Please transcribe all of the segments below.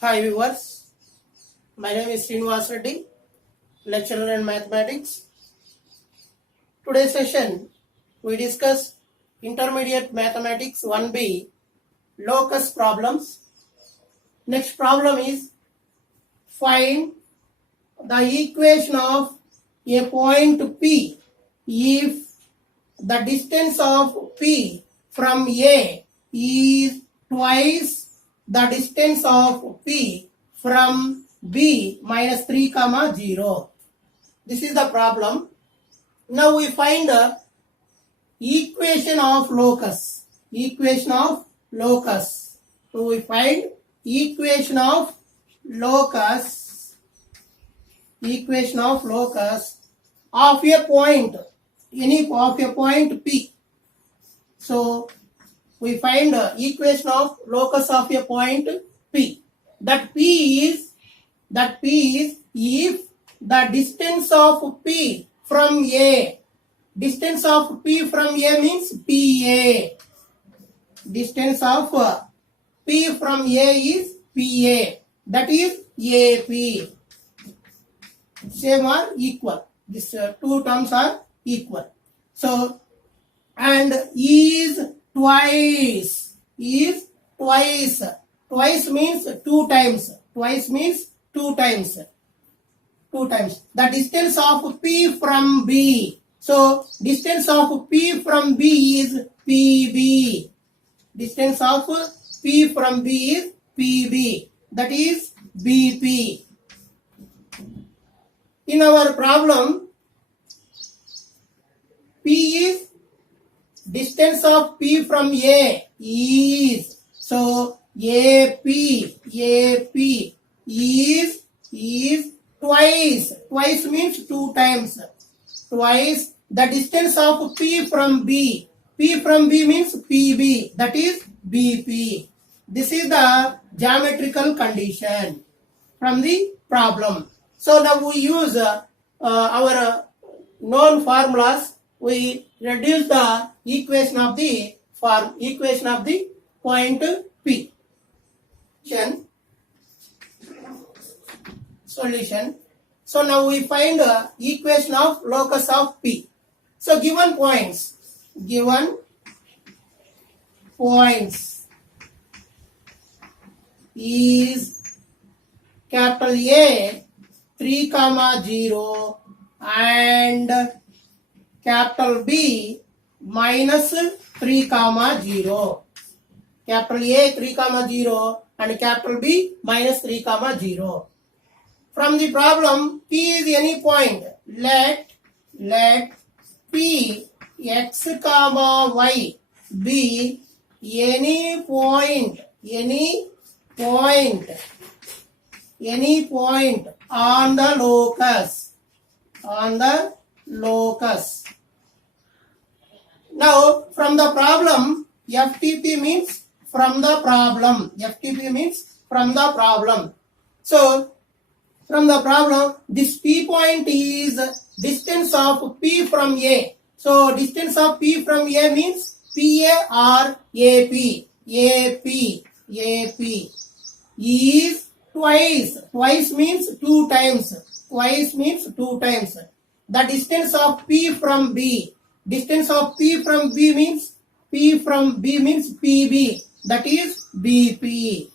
Hi viewers, my name is Srinivas Reddy, lecturer in mathematics. Today's session we discuss intermediate mathematics 1B locus problems. Next problem is find the equation of a point P if the distance of P from A is twice the distance of P from B minus 3, 0. This is the problem. Now we find the equation of locus. Equation of locus. So we find equation of locus. Equation of locus of a point. Any of a point P. So we find the equation of locus of a point P. That P is if the distance of P from A. Distance of P from A means PA. Distance of P from A is PA. That is AP. Same or equal. These two terms are equal. So, and is twice. Twice means two times. Twice means two times. The distance of P from B. So, distance of P from B is PB. Distance of P from B is PB. That is BP. In our problem, P is distance of P from A is. So, AP is twice. Twice means two times. Twice the distance of P from B. P from B means PB. That is BP. This is the geometrical condition from the problem. So now we use our known formulas. We reduce the equation of the point P. Solution. So now we find the equation of locus of P. So given points is capital A 3, 0 and capital B minus 3, 0. Capital A 3, 0 and capital B minus 3, 0. From the problem, P is any point. Let P x, y be any point on the locus. Now, from the problem, FTP means from the problem. FTP means from the problem. So, from the problem, this P point is distance of P from A. So, distance of P from A means PA or AP. AP is twice. Twice means two times. Twice means two times. The distance of P from B. Distance of P from B means PB. That is BP.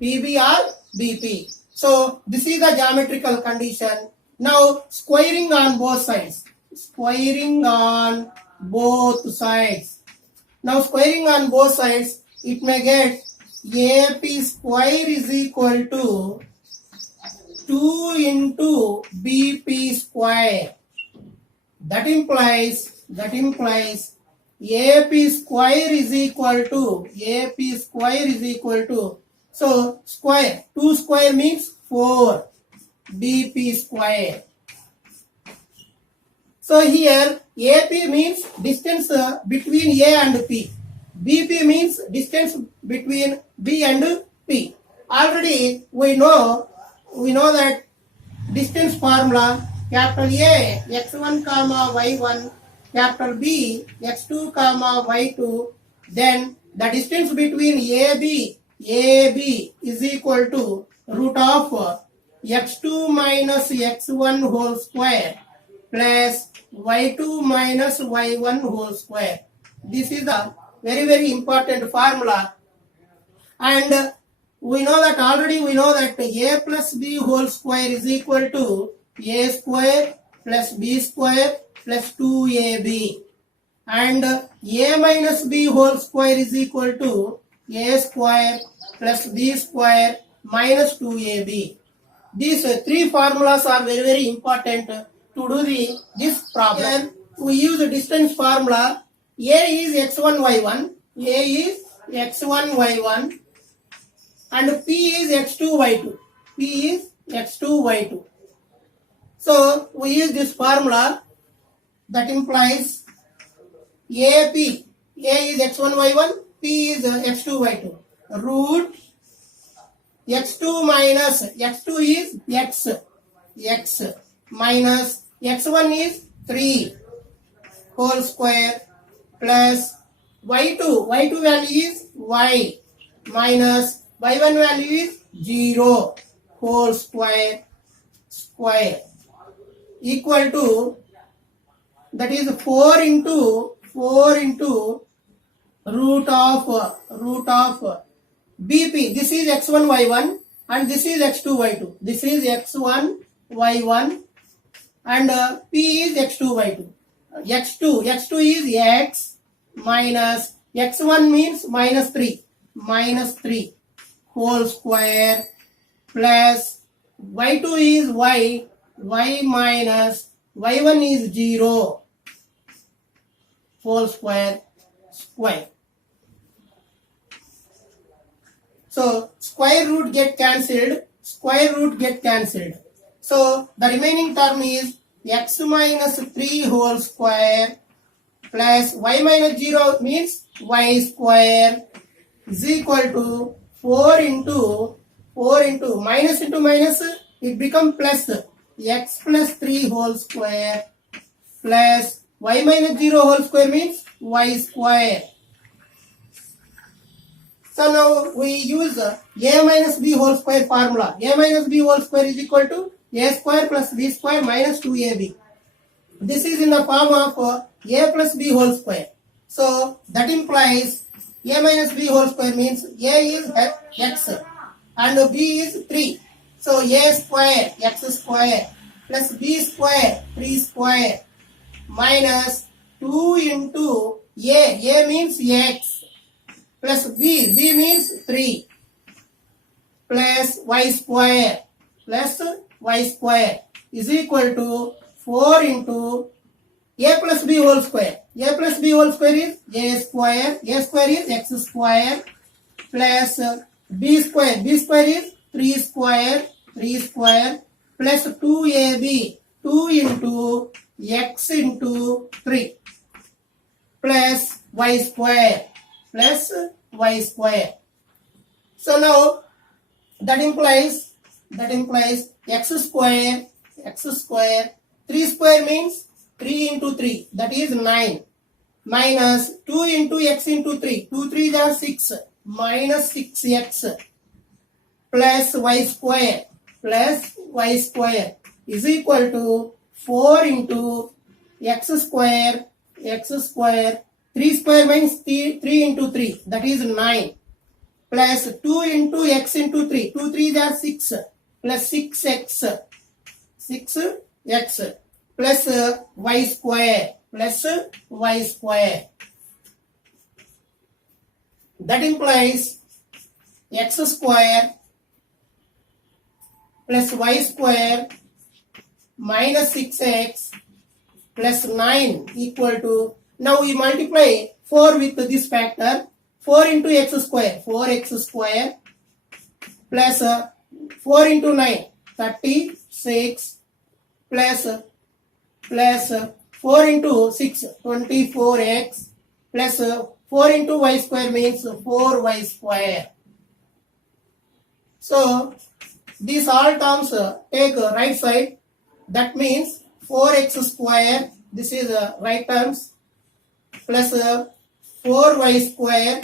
PB or BP. So, this is the geometrical condition. Now, squaring on both sides. Now, squaring on both sides, it may get AP square is equal to 2 into BP square. That implies AP square is equal to so square, 2 square means 4 BP square. So here AP means distance between A and P. BP means distance between B and P. Already we know that distance formula, capital A x1, y1, capital B x2, y2, then the distance between AB AB is equal to root of x2 minus x1 whole square plus y2 minus y1 whole square. This is a very important formula, and we know that a plus b whole square is equal to a square plus b square plus 2ab, and a minus b whole square is equal to a square plus b square minus 2ab. These three formulas are very important to do this problem. We use the distance formula. A is x1 y1, A is x1 y1, and P is x2 y2, P is x2 y2. So we use this formula that implies AP, A is x1 y1, P is x2 y2. Root x2 minus x2 is x minus x1 is 3 whole square plus y2 value is y minus y1 value is 0 whole square equal to, that is 4 into root of BP. This is x1 y1 and this is x2 y2. This is x1 y1 and P is x2 y2. x2 is x minus x1 means minus 3 whole square plus y2 is y minus y1 is 0 whole square. So square root get cancelled. So the remaining term is x minus 3 whole square plus y minus 0 means y square is equal to 4 into minus into minus, it becomes plus x plus 3 whole square plus y minus 0 whole square means y square. So now we use a minus b whole square formula. A minus b whole square is equal to a square plus b square minus 2ab. This is in the form of a plus b whole square. So that implies a minus b whole square means a is x and b is 3. So a square x square plus b square 3 square minus 2 into a means x plus b means 3 plus y square is equal to 4 into a plus b whole square. A plus b whole square is a square is x square plus b square is 3 square plus 2ab, 2 into x into 3 plus y square. So now that implies x square 3 square means 3 into 3, that is 9, minus 2 into x into 3, 2 3 are 6, minus 6x plus y square is equal to 4 into x square 3 square means 3 into 3, that is 9, plus 2 into x into 3, 2 3 are 6, plus 6x plus y square. That implies x square plus y square minus 6x plus 9 equal to, now we multiply 4 with this factor, 4 into x square, 4x square plus 4 into 9, 36 plus 4 into 6, 24x plus 4 into y square means 4y square. So these all terms take right side, that means 4x square, this is right terms, plus 4y square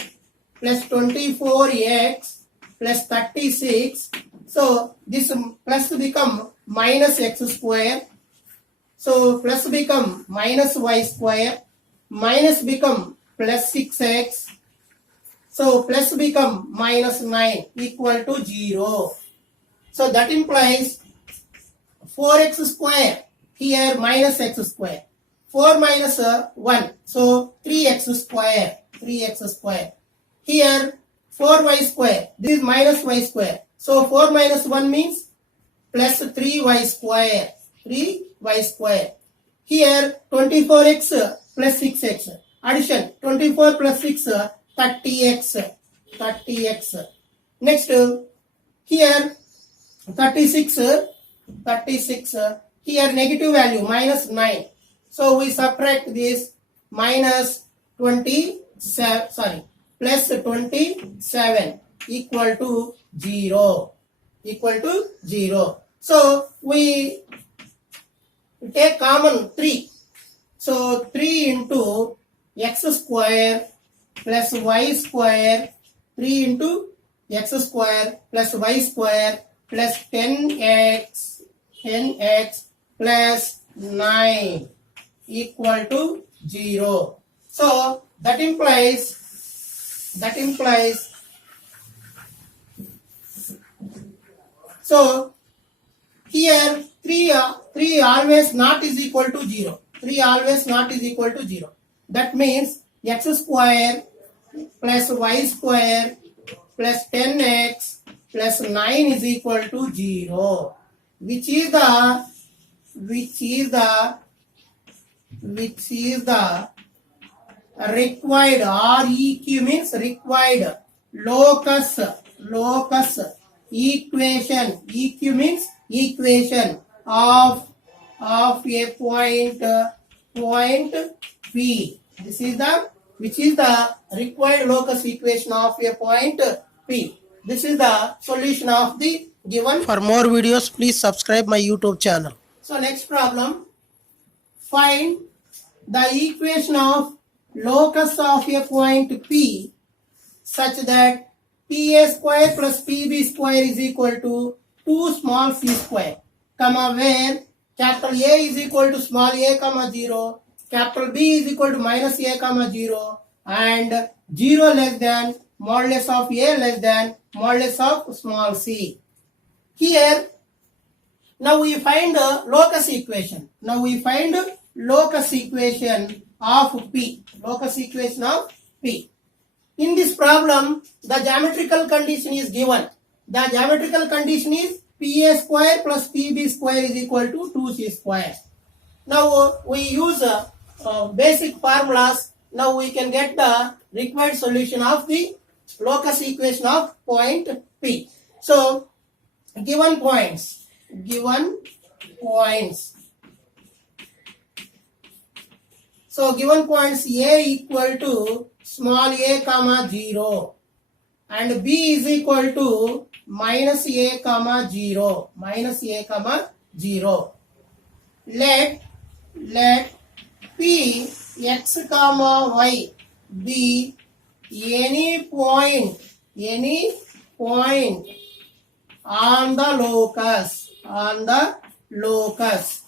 plus 24x plus 36. So this plus become minus x square. So plus become minus y square. Minus become plus 6x. So plus become minus 9 equal to 0. So that implies 4x square. Here minus x square. 4 minus 1. So 3x square. 3x square. Here 4y square. This is minus y square. So 4 minus 1 means plus 3y square. 3y square. Here 24x plus 6x. Addition 24 plus 6 30x. 30x. Next here 36. Here negative value minus 9. So we subtract this minus 27. Sorry. Plus 27 equal to 0. Equal to 0. So we take common 3. So 3 into x square plus y square. 3 into x square plus y square plus 10x plus 9 equal to 0. So that implies so here 3 always not is equal to 0. 3 always not is equal to 0. That means x square plus y square plus 10x plus 9 is equal to 0. Which is the required REQ means required locus equation. EQ means equation of a point P. This is the which is the required locus equation of a point P. This is the solution of the given. For more videos, please subscribe my YouTube channel. So next problem, find the equation of locus of a point P such that PA square plus PB square is equal to 2 small c square, comma where capital A is equal to small a comma 0, capital B is equal to minus a comma 0, and 0 less than modulus of a less than modulus of small c. Here, now we find the locus equation. Now we find locus equation of P. Locus equation of P. In this problem, the geometrical condition is given. The geometrical condition is PA square plus PB square is equal to 2C square. Now we use basic formulas. Now we can get the required solution of the locus equation of point P. So given points. So given points A equal to small a comma 0 and B is equal to minus a comma 0. Let P x comma y be any point on the locus.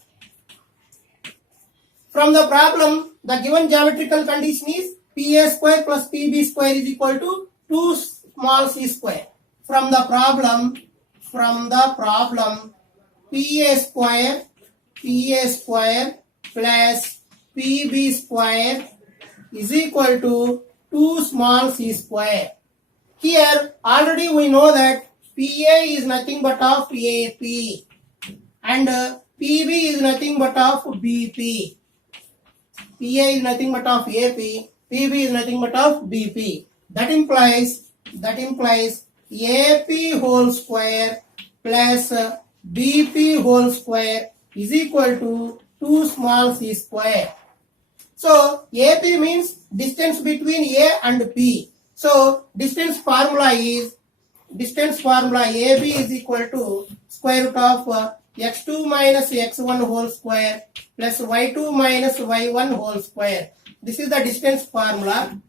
From the problem, the given geometrical condition is PA square plus PB square is equal to 2 small c square. From the problem, PA square plus PB square is equal to 2 small c square. Here already we know that PA is nothing but of AP and PB is nothing but of BP. PA is nothing but of AP, PB is nothing but of BP. That implies AP whole square plus BP whole square is equal to 2 small c square. So AP means distance between A and P. So distance formula AB is equal to square root of x2 minus x1 whole square plus y2 minus y1 whole square. This is the distance formula.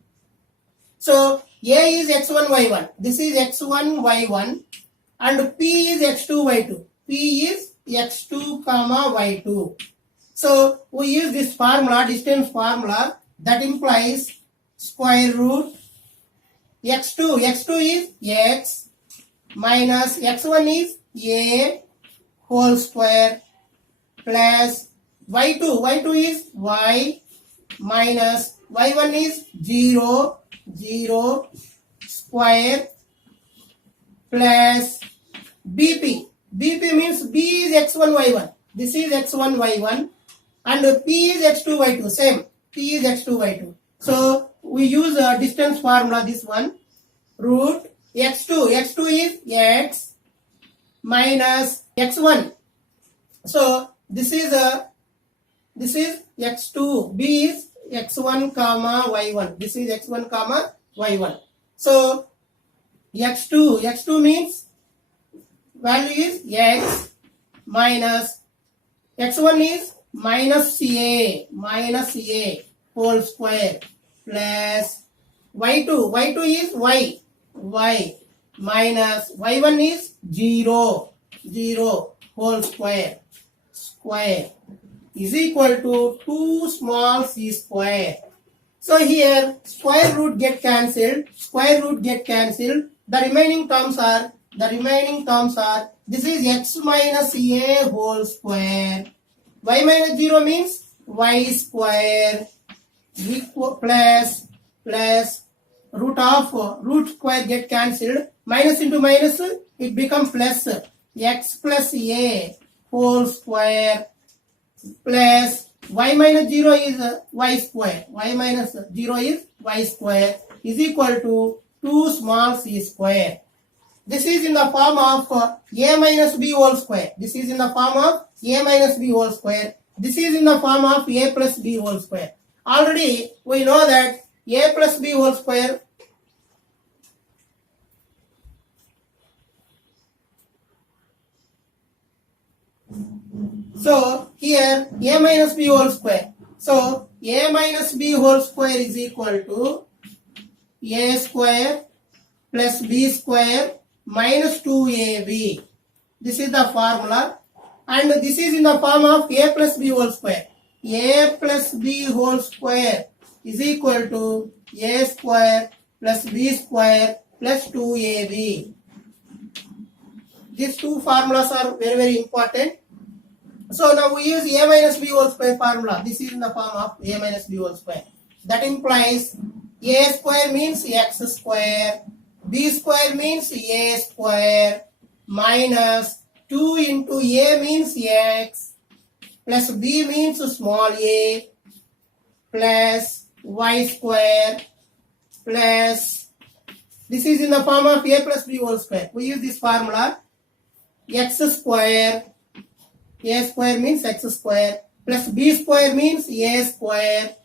So A is x1, y1. This is x1, y1. And P is x2, y2. P is x2, comma y2. So we use this formula, distance formula, that implies square root x2. x2 is x minus x1 is a whole square plus y2. y2 is y minus y1 is 0, 0 square plus BP. BP means B is x1, y1. This is x1, y1. And P is x2, y2. Same. P is x2, y2. So we use a distance formula, this one. Root x2. x2 is x minus x1. So this is x2. B is x1, comma y1. This is x1, comma y1. So x2 means value is x minus x1 is minus a whole square plus y2 is y minus y1 is 0 whole square is equal to 2 small c square. So here square root get cancelled. The remaining terms are this is x minus a whole square. Y minus 0 means y square plus root square get cancelled. Minus into minus it becomes plus x plus a whole square plus y minus 0 is y square. Y minus 0 is y square is equal to 2 small c square. This is in the form of a minus b whole square. This is in the form of a minus b whole square. This is in the form of a plus b whole square. Already we know that a plus b whole square so here a minus b whole square. So a minus b whole square is equal to a square plus b square minus 2ab. This is the formula, and this is in the form of a plus b whole square. A plus b whole square is equal to a square plus b square plus 2ab. These two formulas are very, very important. So now we use a minus b whole square formula. This is in the form of a minus b whole square. That implies a square means x square, b square means a square, minus 2 into a means x, plus b means small a, plus y square, plus this is in the form of a plus b whole square. We use this formula, x square, a square means x square, plus b square means a square,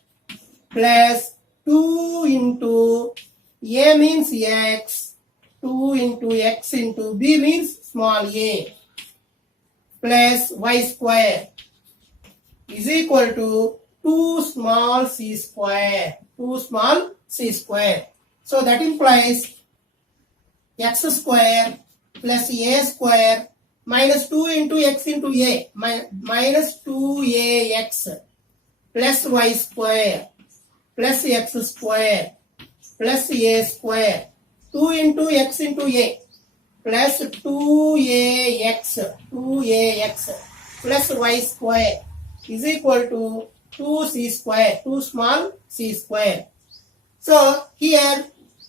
plus 2 into a means x, 2 into x into b means small a, plus y square is equal to 2 small c square. So that implies x square plus a square minus 2 into x into a minus 2ax plus y square plus x square plus a square 2 into x into a plus 2ax plus y square is equal to 2c square, 2 small c square. So here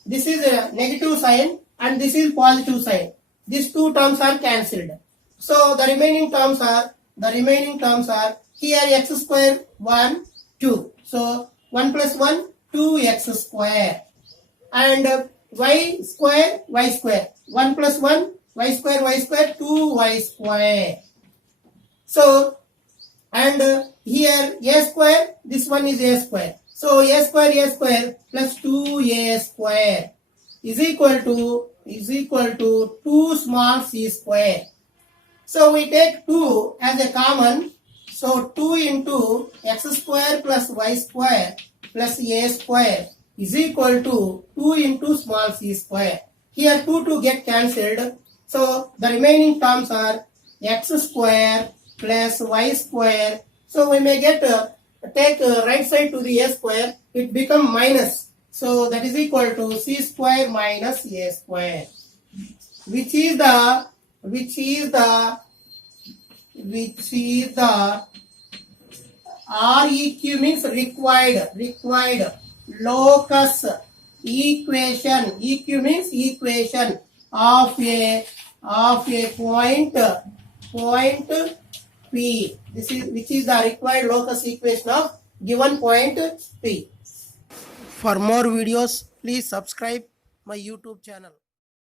this is a negative sign and this is positive sign. These two terms are cancelled. So the remaining terms are here x square 1 2. So 1 plus 1 2x square and y square 1 plus 1 y square 2y square. So and here a square, this one is a square. So a square plus 2a square is equal to 2 small c square. So we take 2 as a common. So 2 into x square plus y square plus a square is equal to 2 into small c square. Here 2 get cancelled. So the remaining terms are x square plus y square. So we may get take right side to the a square. It become minus. So that is equal to c square minus a square, which is the REQ means required locus equation. EQ means equation of a point P. Which is the required locus equation of given point P. For more videos, please subscribe my YouTube channel.